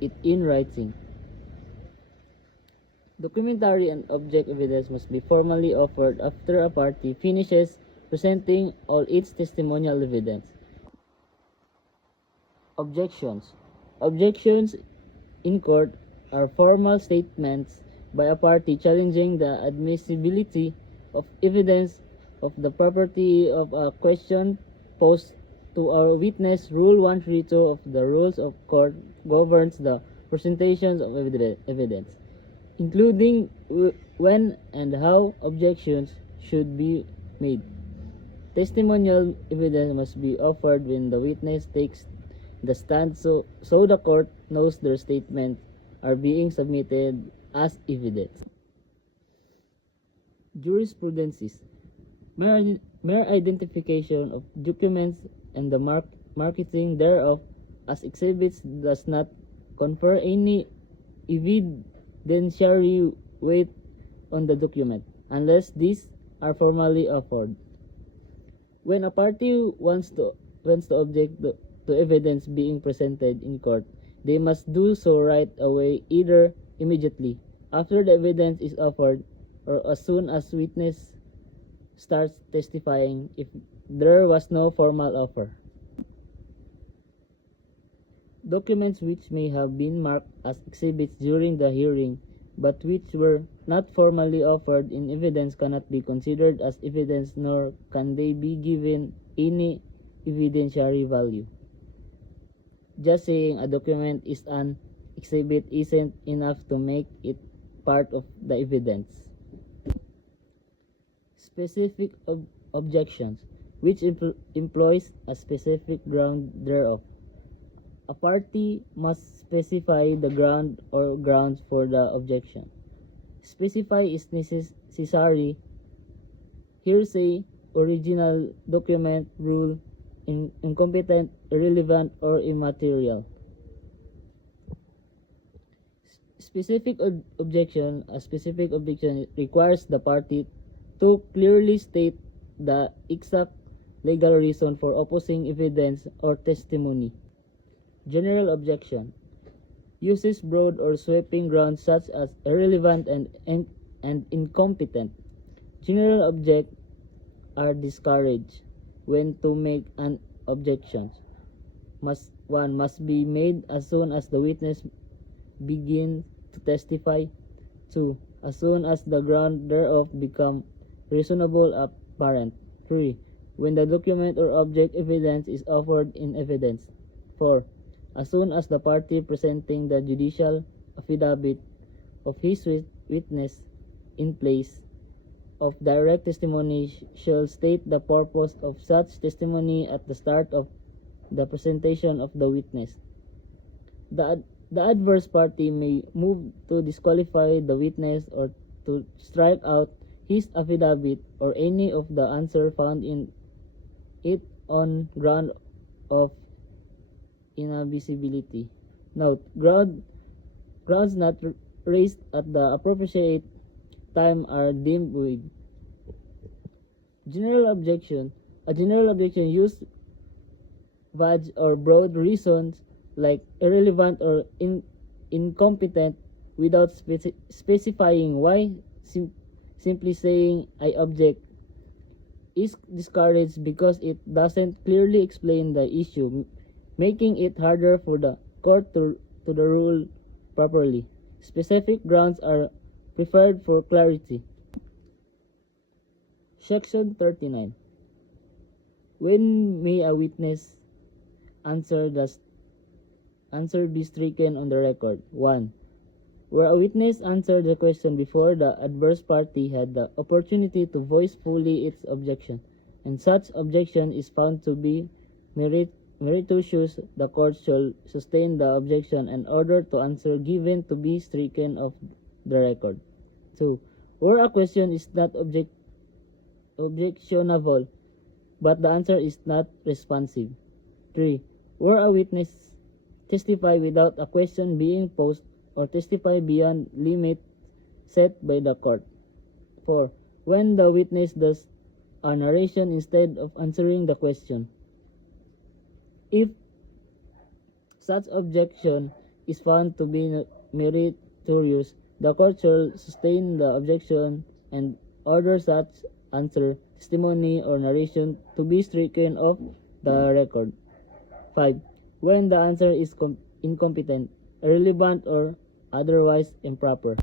it in writing. Documentary and object evidence must be formally offered after a party finishes presenting all its testimonial evidence. Objections. Objections in court are formal statements by a party challenging the admissibility of evidence of the property of a question posed to a witness. Rule 132 of the Rules of Court governs the presentations of evidence, including when and how objections should be made. Testimonial evidence must be offered when the witness takes the stand so the court knows their statements are being submitted as evidence. Jurisprudences. Mere identification of documents and the marketing thereof as exhibits does not confer any evidentiary weight on the document unless these are formally offered. When a party wants to object to evidence being presented in court, they must do so right away, either immediately after the evidence is offered or as soon as witness starts testifying if there was no formal offer. Documents which may have been marked as exhibits during the hearing but which were not formally offered in evidence cannot be considered as evidence, nor can they be given any evidentiary value. Just saying a document is an exhibit isn't enough to make it part of the evidence. Specific objections, which employs a specific ground thereof. A party must specify the ground or grounds for the objection. Specify is necessary. Hearsay, original document, rule, incompetent, irrelevant, or immaterial. Specific objection. A specific objection requires the party to clearly state the exact legal reason for opposing evidence or testimony. General objection uses broad or sweeping grounds such as irrelevant and incompetent. General objects are discouraged. When to make an objection, one must be made as soon as the witness begins to testify. 2. As soon as the ground thereof become reasonable apparent. 3. When the document or object evidence is offered in evidence. 4. As soon as the party presenting the judicial affidavit of his witness in place of direct testimony shall state the purpose of such testimony at the start of the presentation of the witness. The adverse party may move to disqualify the witness or to strike out his affidavit or any of the answer found in it on ground of inadmissibility. Note: grounds not raised at the appropriate time are deemed void. General objection. A general objection uses vague or broad reasons like irrelevant or incompetent without specifying why. Simply saying "I object" is discouraged because it doesn't clearly explain the issue, making it harder for the court to rule properly. Specific grounds are preferred for clarity. Section 39. When may a witness answer be stricken on the record? 1. Where a witness answered the question before the adverse party had the opportunity to voice fully its objection, and such objection is found to be meritorious, the court shall sustain the objection and order the answer given to be stricken off the record. 2. Where a question is not objectionable, but the answer is not responsive. 3. Where a witness testify without a question being posed or testify beyond limits set by the court. 4. When the witness does a narration instead of answering the question. If such objection is found to be meritorious, the court shall sustain the objection and order such answer, testimony, or narration to be stricken off the record. 5. When the answer is incompetent, irrelevant, or otherwise improper.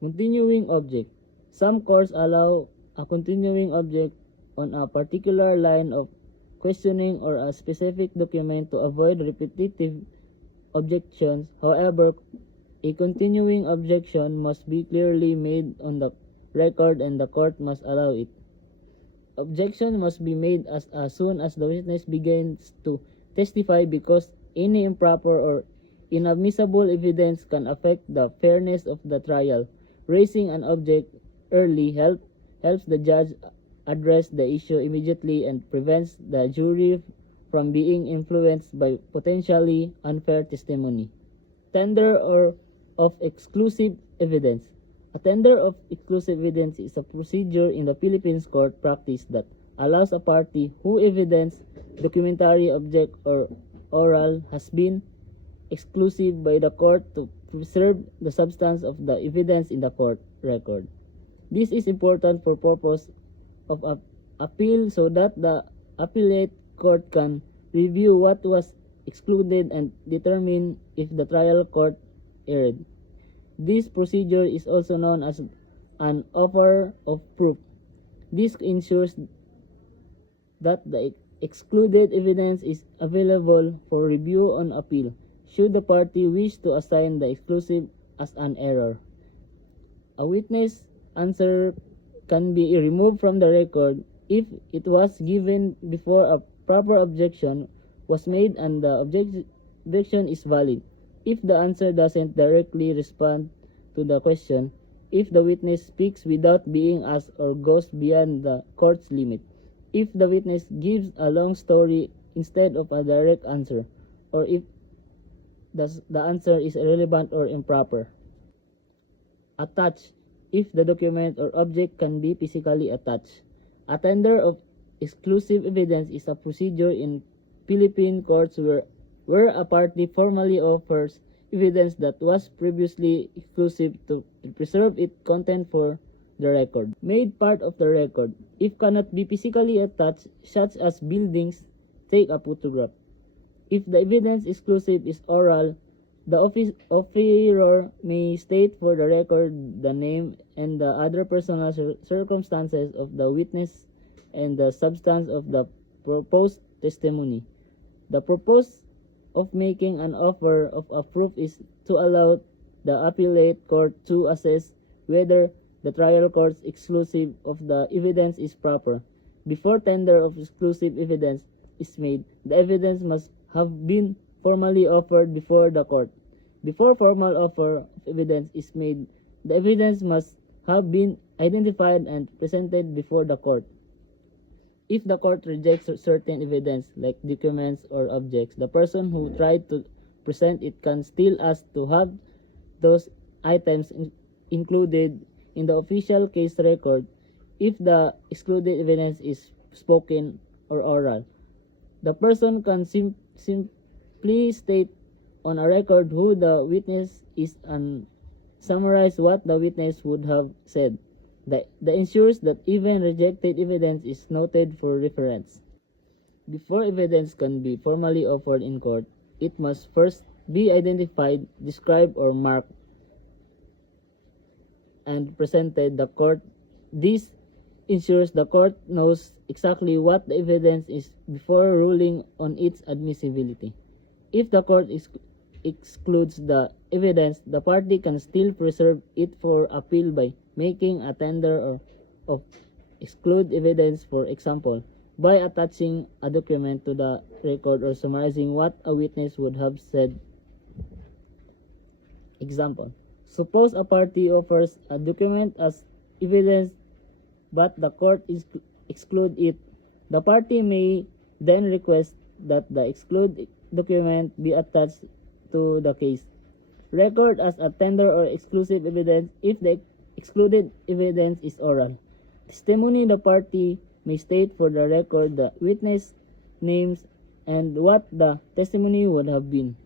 Continuing object. Some courts allow a continuing object on a particular line of questioning or a specific document to avoid repetitive objections. However, a continuing objection must be clearly made on the record and the court must allow it. Objection must be made as soon as the witness begins to testify, because any improper or inadmissible evidence can affect the fairness of the trial. Raising an object early helps the judge address the issue immediately and prevents the jury from being influenced by potentially unfair testimony. Tender of exclusive evidence. A tender of exclusive evidence is a procedure in the Philippines court practice that allows a party whose evidence, documentary, object, or oral has been exclusive by the court to preserve the substance of the evidence in the court record. This is important for purpose of appeal so that the appellate court can review what was excluded and determine if the trial court erred. This procedure is also known as an offer of proof. This ensures that the excluded evidence is available for review on appeal, should the party wish to assign the exclusive as an error. A witness answer can be removed from the record if it was given before a proper objection was made and the objection is valid. If the answer doesn't directly respond to the question, if the witness speaks without being asked or goes beyond the court's limit, if the witness gives a long story instead of a direct answer, or if the answer is irrelevant or improper. Attach, if the document or object can be physically attached. A tender of exclusive evidence is a procedure in Philippine courts where a party formally offers evidence that was previously exclusive to preserve its content for the record. Made part of the record, if cannot be physically attached, such as buildings, take a photograph. If the evidence exclusive is oral, the offeror may state for the record the name and the other personal circumstances of the witness and the substance of the proposed testimony. The purpose of making an offer of a proof is to allow the appellate court to assess whether the trial court's exclusive of the evidence is proper. Before tender of exclusive evidence is made, the evidence must have been formally offered before the court. Before formal offer of evidence is made, the evidence must have been identified and presented before the court. If the court rejects certain evidence like documents or objects, the person who tried to present it can still ask to have those items included in the official case record if the excluded evidence is spoken or oral. The person can simply state on a record who the witness is and summarize what the witness would have said. That ensures that even rejected evidence is noted for reference. Before evidence can be formally offered in court, it must first be identified, described, or marked and presented the court. This ensures the court knows exactly what the evidence is before ruling on its admissibility. If the court excludes the evidence, the party can still preserve it for appeal by making a tender of exclude evidence, for example, by attaching a document to the record or summarizing what a witness would have said. Example: suppose a party offers a document as evidence but the court exclude it. The party may then request that the excluded document be attached to the case record as a tender or exclusive evidence if the excluded evidence is oral. Testimony: the party may state for the record the witness names and what the testimony would have been.